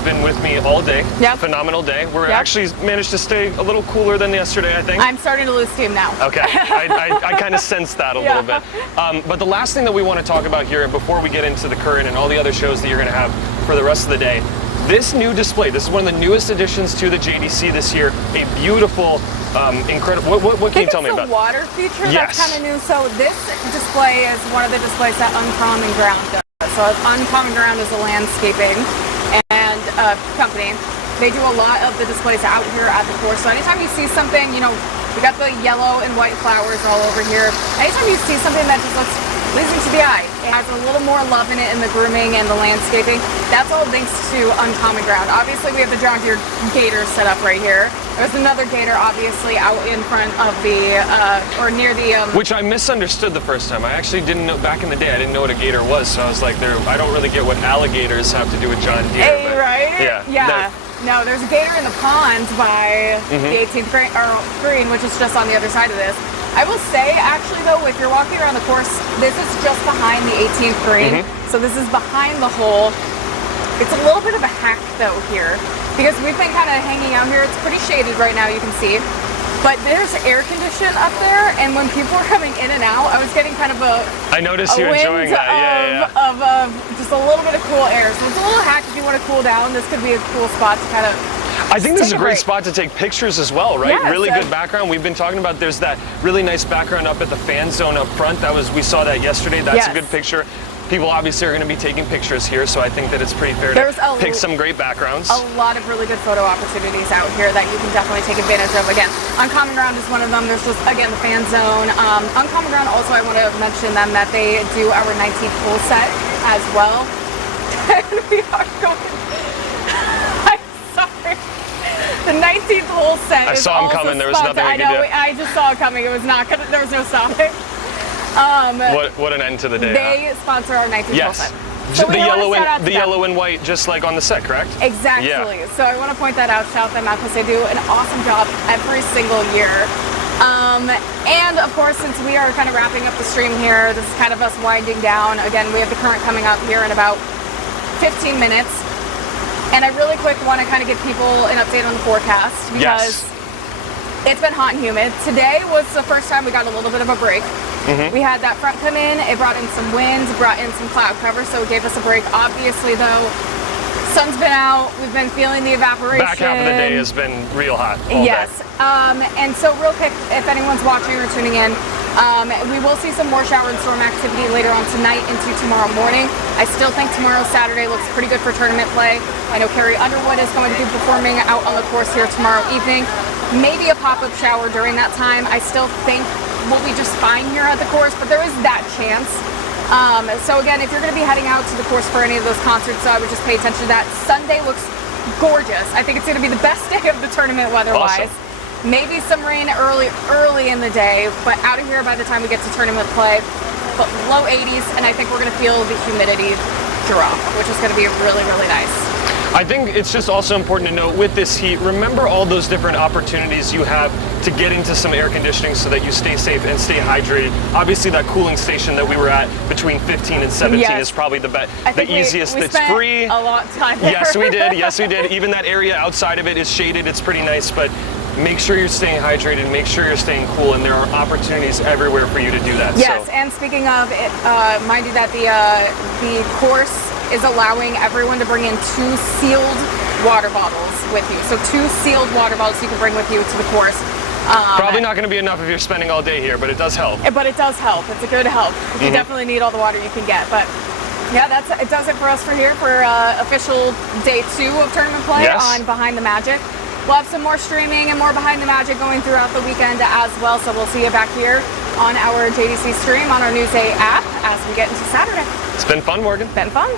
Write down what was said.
has been with me all day. Yep. Phenomenal day. We're Yep. actually managed to stay a little cooler than yesterday, I think. I'm starting to lose steam now. Okay, I kind of sense that a little bit. But the last thing that we want to talk about here, before we get into the current and all the other shows that you're going to have for the rest of the day, this new display, this is one of the newest additions to the JDC this year. A beautiful, incredible, what can you tell me about? The water feature Yes. that's kind of new. So this display is one of the displays that Uncommon Ground does. So Uncommon Ground is a landscaping and company. They do a lot of the displays out here at the course. So anytime you see something, you know, we got the yellow and white flowers all over here. Anytime you see something that just looks pleasing to the eye, it has a little more love in it in the grooming and the landscaping. That's all thanks to Uncommon Ground. Obviously, we have the John Deere gator set up right here. There's another gator, obviously, out in front of the, or near the... Which I misunderstood the first time. I actually didn't know, back in the day, I didn't know what a gator was. So I was like, I don't really get what alligators have to do with John Deere. Hey, but right? Yeah. No, there's a gator in the pond by the 18th green, which is just on the other side of this. I will say, actually, though, if you're walking around the course, this is just behind the 18th green. So this is behind the hole. It's a little bit of a hack, though, here, because we've been kind of hanging out here. It's pretty shaded right now, you can see. But there's air condition up there, and when people were coming in and out, I was getting kind of I noticed you enjoying that, of just a little bit of cool air. So it's a little hack if you want to cool down. This could be a cool spot to kind of I think this is a great spot to take pictures as well, right? Yes, really good background. We've been talking about there's that really nice background up at the fan zone up front. We saw that yesterday. That's a good picture. People obviously are going to be taking pictures here, so I think that it's pretty fair to pick some great backgrounds. A lot of really good photo opportunities out here that you can definitely take advantage of. Again, Uncommon Ground is one of them. There's just, again, the fan zone. Uncommon Ground, also, I want to mention them that they do our 19th hole set as well. And we are going... I'm sorry. The 19th hole set I saw him coming. There was nothing we could do. I just saw it coming. It was not gonna, there was no stopping. What an end to the day. They sponsor our 19th hole set. So the yellow and white, just like on the set, correct? Exactly. Yeah. So I want to point that out, shout them out, because they do an awesome job every single year. And of course, since we are kind of wrapping up the stream here, this is kind of us winding down. Again, we have the current coming up here in about 15 minutes. And I really quick want to kind of give people an update on the forecast, because it's been hot and humid. Today was the first time we got a little bit of a break. We had that front come in, it brought in some winds, brought in some cloud cover, so it gave us a break. Obviously though, sun's been out, we've been feeling the evaporation. Back half of the day has been real hot all day. And so real quick, if anyone's watching or tuning in, we will see some more shower and storm activity later on tonight into tomorrow morning. I still think tomorrow, Saturday, looks pretty good for tournament play. I know Carrie Underwood is going to be performing out on the course here tomorrow evening. Maybe a pop-up shower during that time. I still think we'll be just fine here at the course, but there is that chance. So again, if you're going to be heading out to the course for any of those concerts, I would just pay attention to that. Sunday looks gorgeous. I think it's going to be the best day of the tournament weather-wise. Awesome. Maybe some rain early in the day, but out of here by the time we get to tournament play, but low 80s, and I think we're going to feel the humidity drop, which is going to be really, really nice. I think it's just also important to note with this heat, remember all those different opportunities you have to get into some air conditioning so that you stay safe and stay hydrated. Obviously that cooling station that we were at between 15 and 17 is probably the easiest. We it's free. A lot of time there. Yes, we did. Yes, we did. Even that area outside of it is shaded. It's pretty nice, but make sure you're staying hydrated, make sure you're staying cool, and there are opportunities everywhere for you to do that. Yes, and speaking of it, mind you that the course is allowing everyone to bring in 2 sealed water bottles with you. So 2 sealed water bottles you can bring with you to the course. Probably not going to be enough if you're spending all day here, but it does help. But it does help. It's a good help. You definitely need all the water you can get. But yeah, it does it for us for here for official day 2 of tournament play on Behind the Magic. We'll have some more streaming and more Behind the Magic going throughout the weekend as well. So we'll see you back here on our JDC stream on our Newsday app as we get into Saturday. It's been fun, Morgan. Been fun.